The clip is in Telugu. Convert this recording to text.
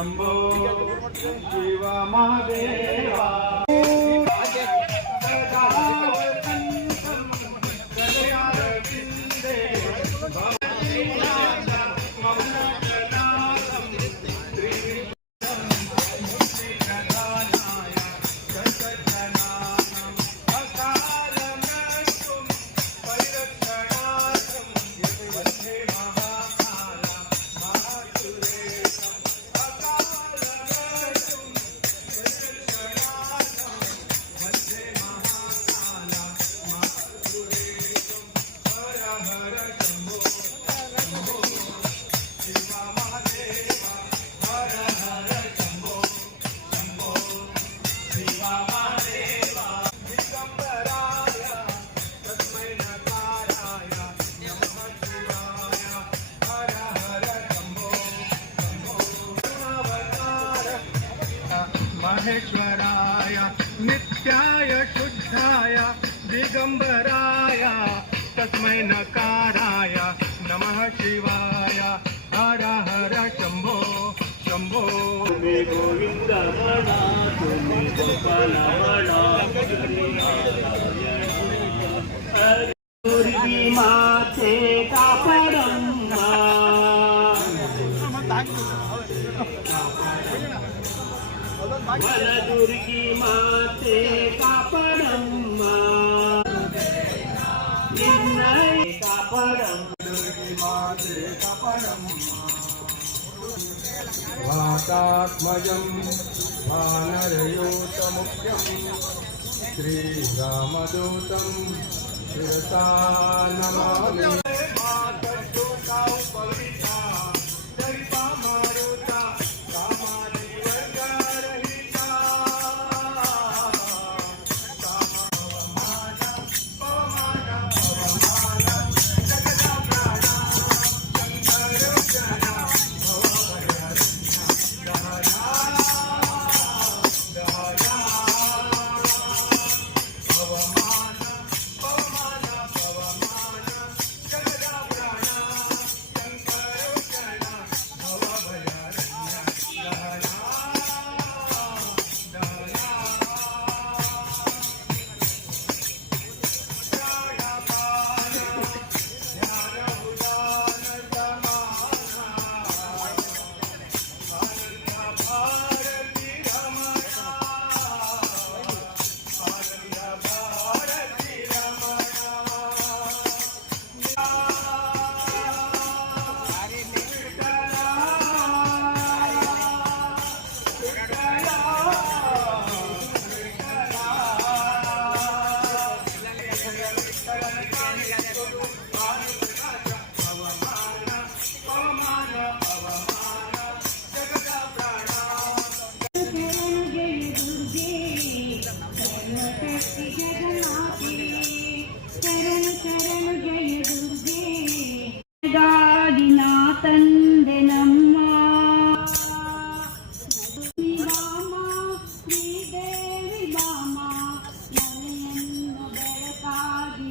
शंभो शिव महादेवा महेश्वराय नित्याय शुद्धाय, दिगंबराय, तस्म नकाराय नम शिवाय। हर हर शंभो शंभो। माते का परम्मा వలదురికి మాతే కాపడమ్మ. నిన్నై కాపడమ్మ మాతే కాపడమ్మ. వాతాత్మజం వానరయోతముఖ్యం. శ్రీరామదూతం శిరసా నమామి. ಗಾಡಿನ ತಂದೆ ನಮ್ಮ ಬಾಮ ಶ್ರೀದೇವಿ ಬಾಮ ಮನೆಯನ್ನು ಬೆಳಕಾಗಿ